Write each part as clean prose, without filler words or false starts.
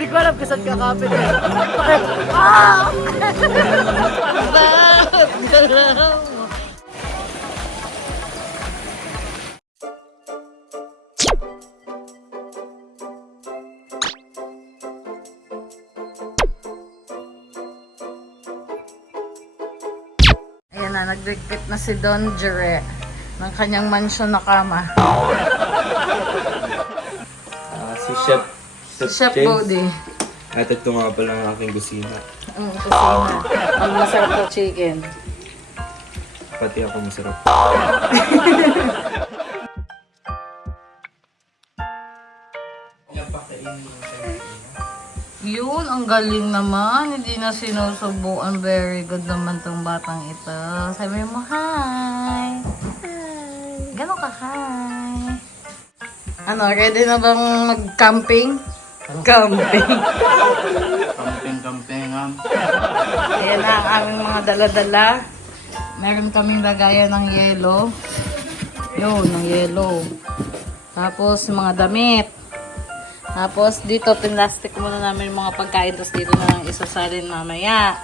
Hindi ko alam kung saan kakapit eh. Bakit? Ah! Ayan na, nagligpit na si Don Jure ng kanyang mansyon na kama. Si Chef Chef James. Bodie. At ito nga pala ang aking kusina. Ang kusina. Ang masarap na chicken. Pati ako masarap. Yun, ang galing naman. Hindi na sinusubuan. Very good naman tong batang ito. Sabi mo, hi! Hi! Gano'n ka, hi! Ano, ready na bang mag-camping? Camping. Camping. Ayan na ang aming mga dala-dala. Meron kaming lagayan ng yelo. Yun, ng yelo. Tapos, mga damit. Tapos, dito, pinlastic muna namin yung mga pagkain. Tapos, dito na lang isasalin mamaya.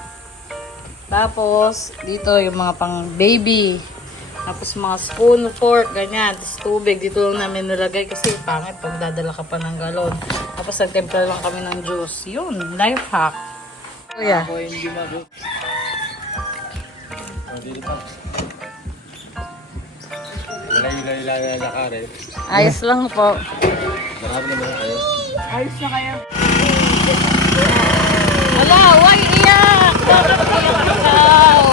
Tapos, dito yung mga pang baby. Tapos, mga spoon, fork, ganyan. Tapos, tubig. Dito lang namin nilagay kasi pangit pag dadala ka pa ng galon. Tapos, nagtempla lang kami ng juice. Yun, life hack. Kuya. Ako hindi mag- Layo-layo lakarin. Ayos lang po. Marami naman kayo. Ayos na kayo. Hala, why iyak? Bakit iyak ikaw?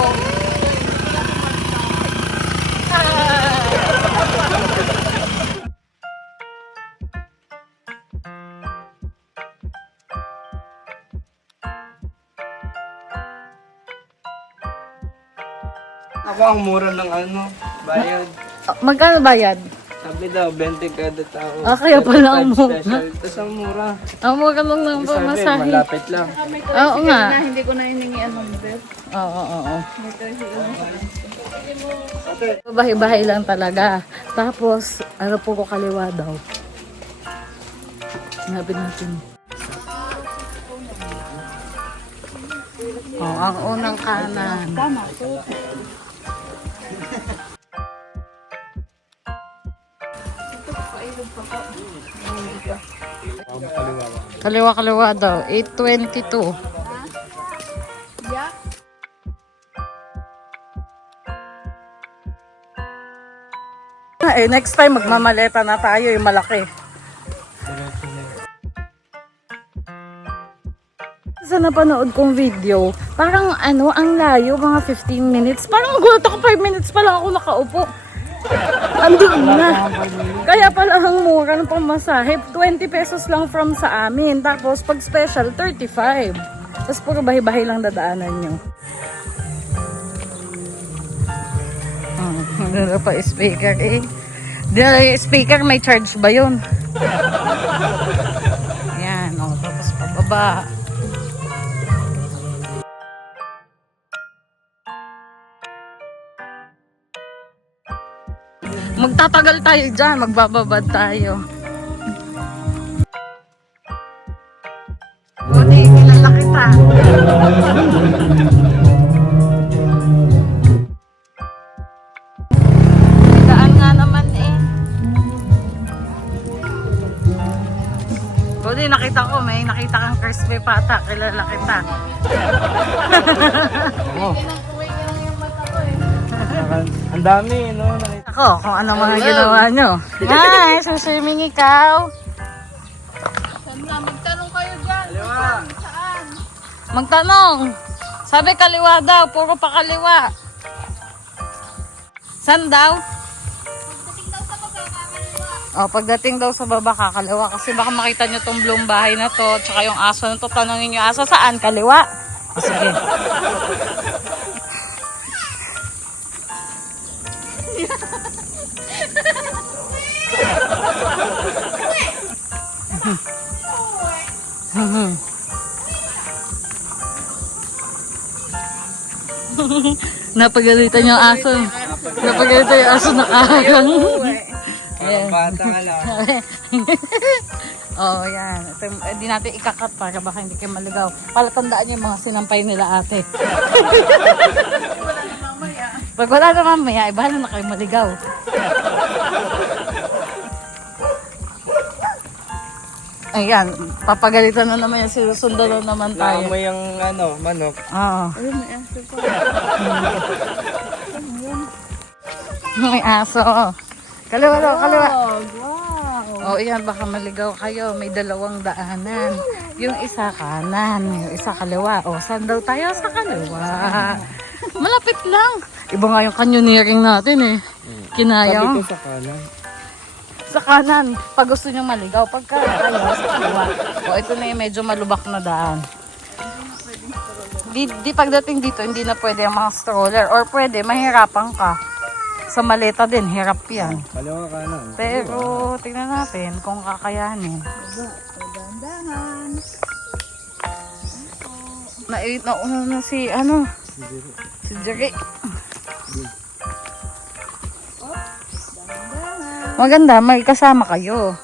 Ako ang mura ng bayad. Magkano bayad? Sabi daw, 20 kada tao. Ah, kaya pala ang 35 mura. special. Tapos ang mura. Ang mura lang ng Sabi, pamasahe. malapit lang. Oo nga. Hindi ko na hiningian ng bed. Oo. Bahay-bahay lang talaga. Tapos, ano po ko kaliwa daw. Sabi natin. Oh, ang unang kanan. Tama po. Kaliwa daw. 822. Yeah. Next time magmamaleta na tayo yung malaki. Sa napanood kong video, parang ang layo, mga 15 minutes. Parang gulat ako, 5 minutes pa lang ako nakaupo. Andun na. Kaya pala ang mura ng pamasahe, 20 pesos lang from sa amin. Tapos pag special, 35. Tapos puro bahay-bahay lang dadaanan nyo. Ano pa speaker eh. Speaker, may charge ba yun? Ayan, tapos pababa. Magtatagal tayo dyan, magbababad tayo. Buti, kilala kita. Daan nga naman eh. Buti, nakita ko, may nakita kang crispy pata, kilala kita. Ang dami, no? Ako, kung ano mga ginawa nyo. Hi, suswimming ikaw. Magtanong kayo dyan. Saan? Magtanong. Sabi kaliwa daw, puro pa kaliwa. Saan daw? Pagdating daw sa baba kakaliwa. Kasi baka makita nyo tong bloom bahay na to. Tsaka yung aso na to. Tanongin nyo, aso saan? Kaliwa? Sige. Napagalitan yung aso. Napagalitan yung aso na kahagang. Parang bata ka lang. Oo, yan. Ito, di natin ikakat para baka hindi kayo maligaw. Palatandaan niyo yung mga sinampay nila ate. Wala na mamaya. Pag wala na mamaya, bahala na kayo maligaw. Ayan, papagalitan na naman yan. Sinusundan na naman tayo. Naamoy yung ano, manok. Oo. Ayun, may aso pa. May aso. Kaliwa daw, kaliwa. Wow. O, iyan, baka maligaw kayo. May dalawang daanan. Yung isa kanan, yung isa kaliwa. O, saan daw tayo? Sa kaliwa. Malapit lang. Iba nga yung canyoneering natin eh. Kinaya. Sabi ko sa kanan. Sa kanan, pag gusto nyo maligaw. Pagka ayaw, sa kaliwa. O, ito na yung medyo malubak na daan. Di pagdating dito, hindi na pwede ang mga stroller. Or pwede, mahirapan ka. Sa maleta din, hirap yan. Kaliwa kanan. Pero, tingnan natin kung kakayanin. Dahan-dahan. Nauna na si, ano, si Jerry. Maganda, may kasama kayo.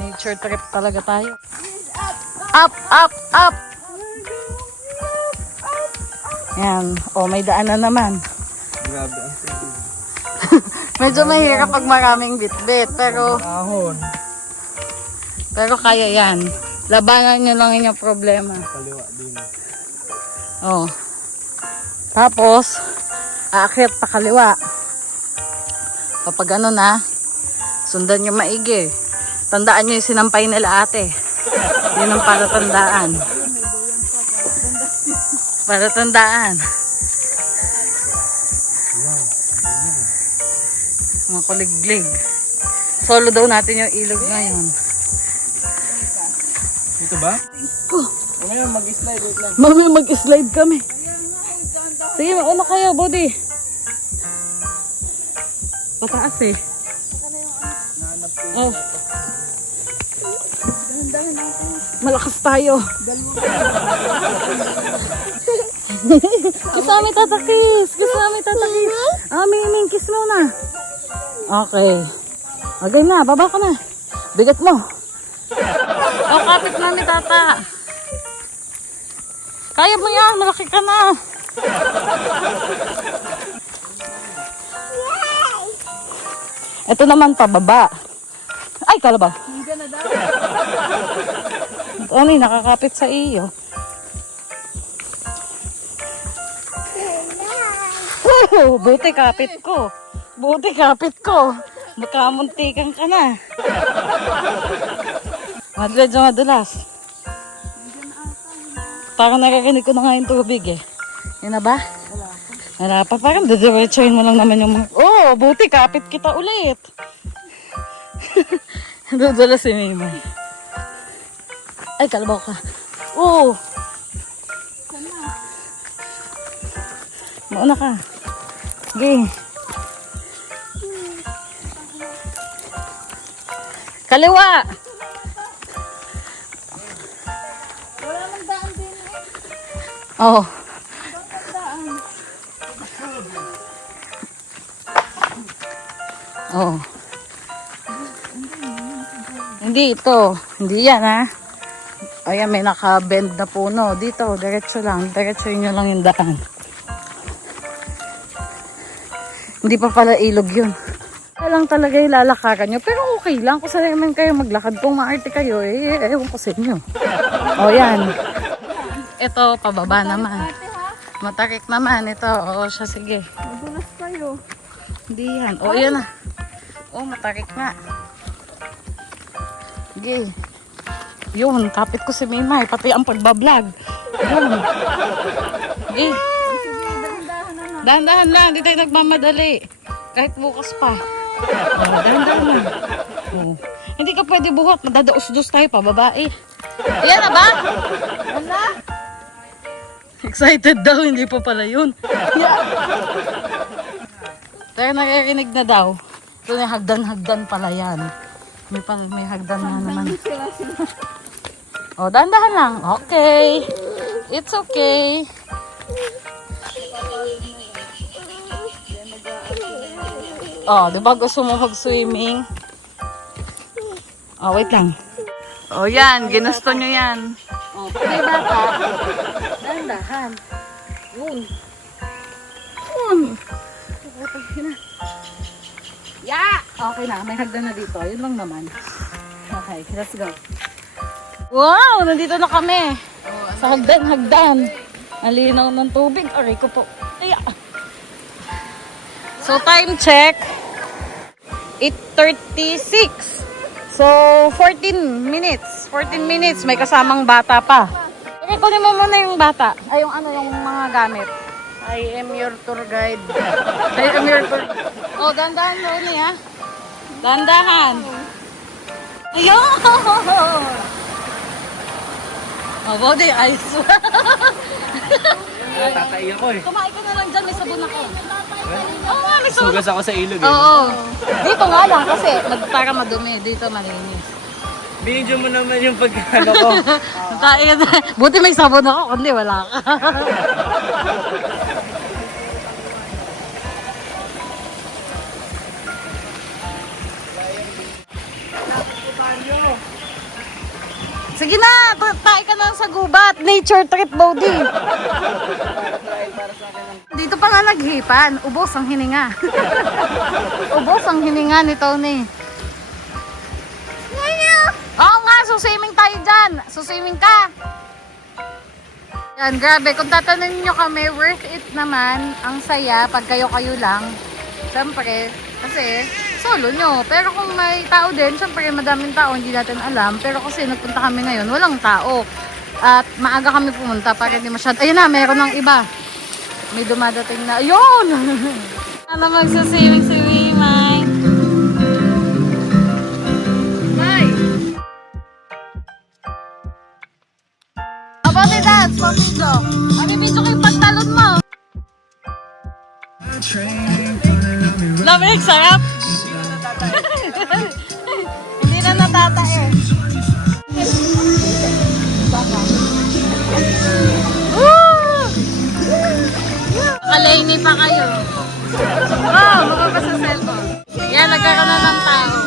Nature trip talaga tayo. Up, up, up! Yan. O, may daan na naman. Grabe ang Medyo mahirap pag maraming bitbit. Pero kaya yan. Labanan nyo lang yung problema. kaliwa din. Oh. Tapos, aakyat pa kaliwa. Kapag ano na, sundan nyo maigi. Tandaan nyo yung sinampay nila ate. Yun ang palatandaan. Palatandaan. Mga kuliglig. Solo daw natin yung ilog ngayon. Dito ba? Oh, Ngayon mag-slide, wait lang. mami, mag-slide kami. Sige, mauna kayo, body. Pataas eh. Oh. Malakas tayo. Kasami tatakis. Kasami tatakis. Ah, Ming, kiss muna. Okay. Okay na, baba ka na. Bigat mo. Oh, kapit na ni tata. Kaya mo yan, malaki ka na. Ito naman pababa. Ay, kalabaw. Hindi na daw. Ano yung nakakapit sa iyo? Oh, buti kapit ko. Buti kapit ko. Makamuntikan ka na. Madulas. Parang nakakarinig ko na nga yung tubig eh. Yan na ba? Wala pa. Parang didiretsuhin mo lang naman yung mga... Oh, buti kapit kita ulit. Dudulas si Mimay. Ay, kalabaw ka. Oo. Mauna ka. Okay. Kaliwa. Wala nang daan din eh. Oh. Oh. Hindi ito. Hindi yan ha. Ayan, may naka-bend na puno. Dito, diretso lang. Diretso nyo lang yung daan. Hindi pa pala ilog yun. Lang talaga yung lalakaran nyo. Pero okay lang. Kung saan naman kayo maglakad. Kung maarte kayo, eh, ewan ko sa inyo. O yan. Ito, pababa naman. Ate ha, Matarik naman ito. O siya, sige. madulas kayo. Hindi yan. O, yan na. O, matarik nga. Sige. Yun, kapit ko si Mimay. Pati ang pagbablog. Yun. Sige. Dahan-dahan na na. Dahan-dahan lang. Hindi tayo nagmamadali. Kahit bukas pa. O, dahan-dahan lang. O. Hindi ka pwede buhat. Madadaos-dos tayo pa, babae. Yan na ba? Wala. Excited daw. Hindi pa pala yun. Pero naririnig na daw. Ito na hagdan-hagdan pala yan. May hagdan na naman. O, dahan-dahan lang. Okay. It's okay. O, di ba gusto mo mag-swimming? O, wait lang. O yan, ginusto nyo yan. O, pag may bata, dahan-dahan. Yun. Yun. Yeah! Okay na, may hagdan na dito. Yun lang naman. Okay, let's go. Wow! Nandito na kami. Sa hagdan. Ang linaw ng tubig. Aray ko po. Ay, so, time check. 8:36. So, 14 minutes. 14 minutes. May kasamang bata pa. Okay, kunin mo muna yung bata. Ay, yung mga gamit. I am your tour guide. I am your tour. Oh, dandahan mo niya. Dandahan. Ayun! Oh, body ice. Tatay ako eh. Kumain ka na lang dyan. May sabon ako. Oo nga, may sabon. Sugas ako sa ilog eh. Oo. Dito nga lang kasi para madumi. Dito malinis. Binidyo mo naman yung pagkano ko. Buti may sabon ako, kundi wala ka. Sige na, tayo ka na sa gubat. Nature trip, Bodhi. Dito pa nga naghipan. Ubos ang hininga. Ubos ang hininga ni Tony. Oo nga, suswimming tayo dyan. Suswimming ka. Yan, grabe. Kung tatanungin nyo kami, worth it naman. Ang saya pag kayo-kayo lang. Siyempre, kasi solo nyo. Pero kung may tao din, siyempre madaming tao, hindi natin alam. Pero kasi nagpunta kami ngayon, walang tao. At maaga kami pumunta para hindi masyado. Ayun na, meron ng iba. May dumadating na. Ayun! Ano magsuswimming si Wimay? About it, dance, pabidyo. Pabibidyo ko yung pantalon mo. Lamig, sarap. Hindi na natatae. Woo! Kalaini pa kayo. Oh, mukha pa sa cellphone. Yan, nagkaroon na ng tao.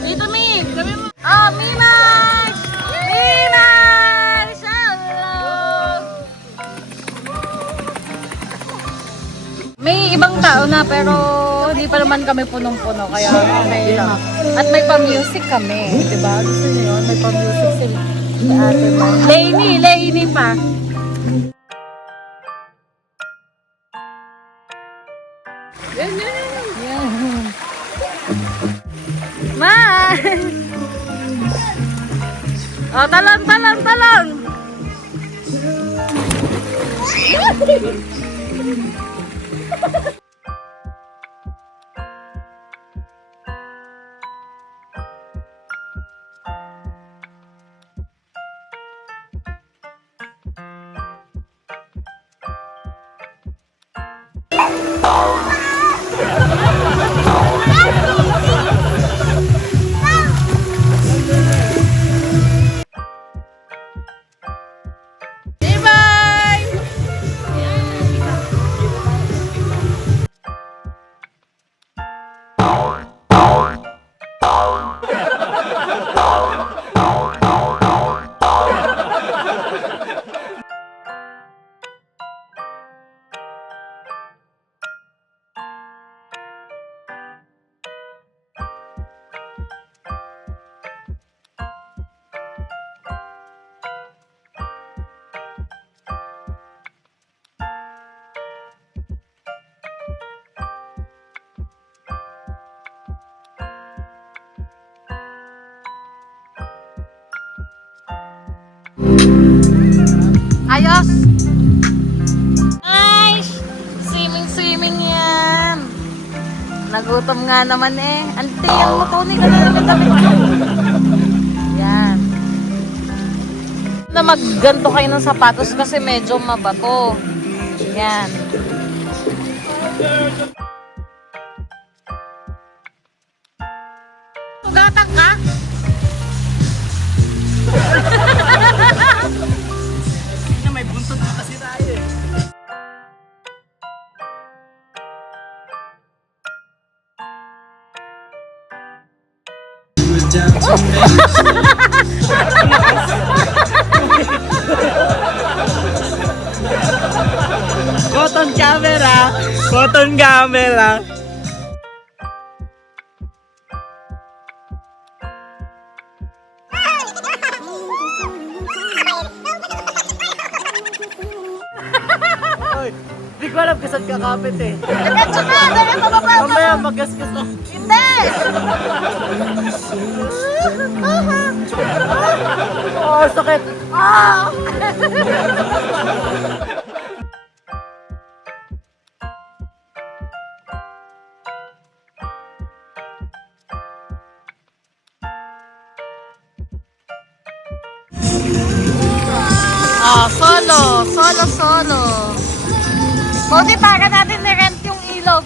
Dito, Mi. Oh, Minay! Minay! Hello! May ibang tao na pero hindi pa naman kami punong-puno kaya okay lang. At may pa-music kami, di ba? Gusto niyo yun? May pa-music sila. Lainey pa. Yan. Ma! Oh, talon! Ayos! Nice! Swimming yan! Nagutom nga naman eh. Antiyan mo, Tony, ka na naman damit ko. Yan. Na magganto kayo ng sapatos kasi medyo mabato. Yan. Tugatang ka? May buntot na kasi tayo eh. Down to me. Cotton camera! Cotton camera! Oy, di ko alam kung saan kakapit eh. Diretso na! Diretso ka pa! Mamaya magasgas ako. Hindi! Oh, sakit! Ah! Solo. Solo. Buti para natin ni-rent yung ilog.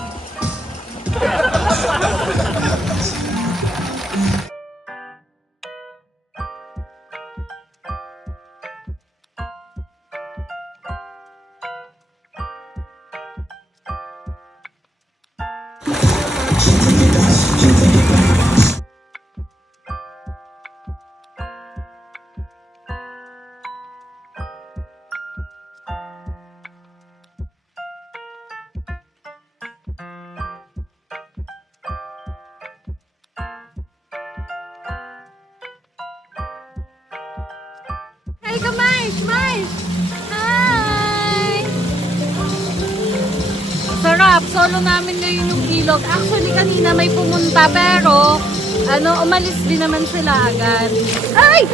Hey, kamay! Hi! Sarap! Solo namin ngayon yung ilog. Actually, kanina may pumunta pero umalis din naman sila agad. Ay!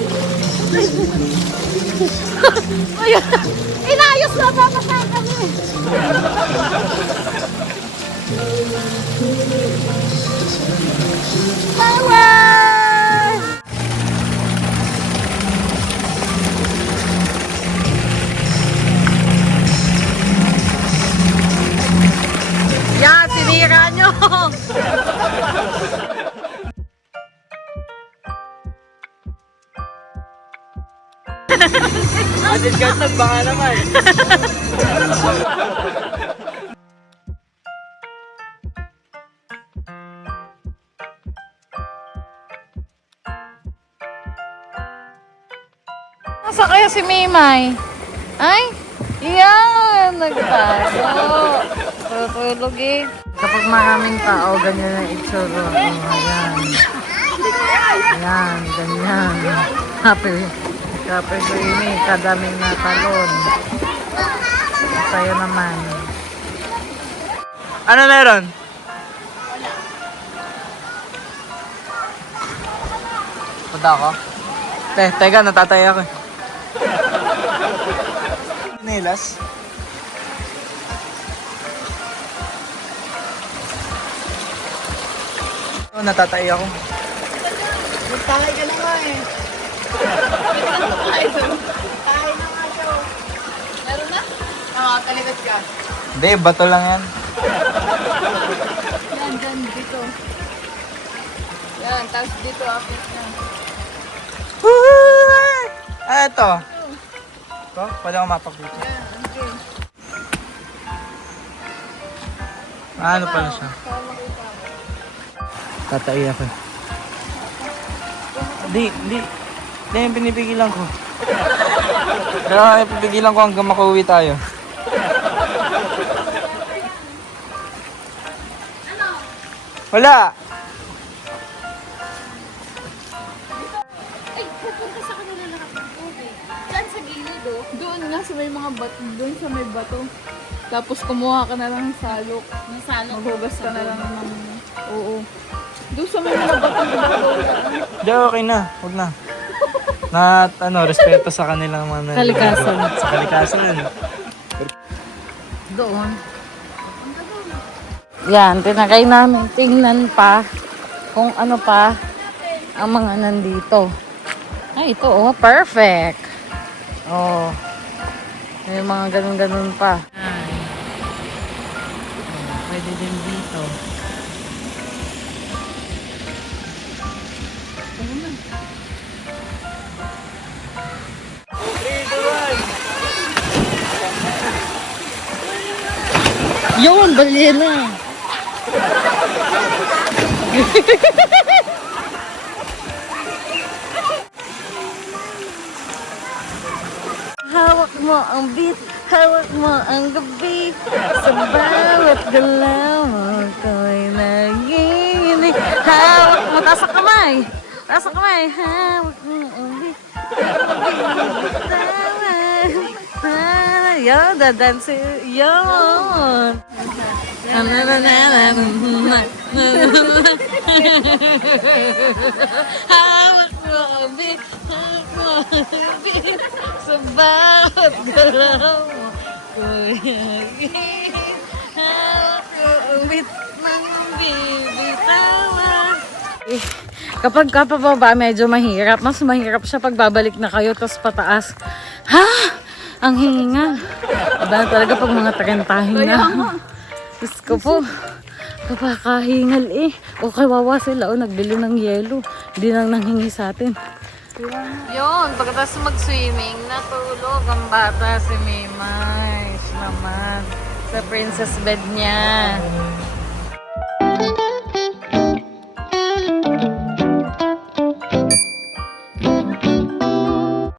Ayun! Inayos na! Papatay kami! Power! Yan, sinira nyo! Adit Gatlag, baka naman. Nasa kaya si Maymay? Ay, yan! Nagtago. Tutulog eh. Kapag maraming tao, ganyan ang itsura. Oh, ayan. Ayan, ganyan. Happy swimming. Kadaming natalon. Masaya naman. Ano meron? Punta ako? Teka, natatay ako eh. Nilas? Oh, natatay ako. Magtakay ka na nga eh. Tayo na nga siya. Meron na? Oo, talikot ka. Hindi, bato lang yan. Yan, dyan, dito. Yan, tapos dito, akit na. Ah, ito. Ito? Pwede akong mapakita. Yan, okay. Ah, ano pala siya? Tatay ako. Hindi yung pinipigilan ko. Kaya pinipigilan ko hanggang makauwi tayo. Wala! Ay, pupunta sa kanila nakapag-uwi. Diyan sa gilid, oh. Doon nga sa may mga bato, doon sa may bato. Tapos kumuha ka na lang ng salok. Ng salok. Maghugas ka na lang ng... Oo. Doon sa may mga bato. Hindi, okay na. Huwag na. Respeto sa kanilang mga... Kalikasan. Sa kalikasan. Doon. Yan, tinakay namin. Tingnan pa kung ano pa ang mga nandito. Ay, ito oh, perfect. Oh. May mga ganun-ganun pa. Ay. Pwede din dito. Yun, balyena. mo ang beat, hawak mo ang gabi. Sa bawat galaw mo ko'y nagiginig. Hawak mo, taas ang kamay. Taas ang kamay. Hawak mo ang beat. Yo, dadanse. Yun. Hawak mo ang beat. Hawak mo ang beat. Sa bawat galaw mo kuya gigit. Hawak mo ang beat. Nang bibitawan. Kapag kapababa, medyo mahirap. Mas mahirap siya pag babalik na kayo, tapos pataas. Ha? Ang hinga. Iba talaga pag mga tarentahin na. Diyos ko po. Kapakahingal eh. O kawawa sila o nagbili ng yelo. Hindi nang nanghingi sa atin. Yun, pagkatapos mag-swimming, natulog ang bata si Mimay naman sa princess bed niya.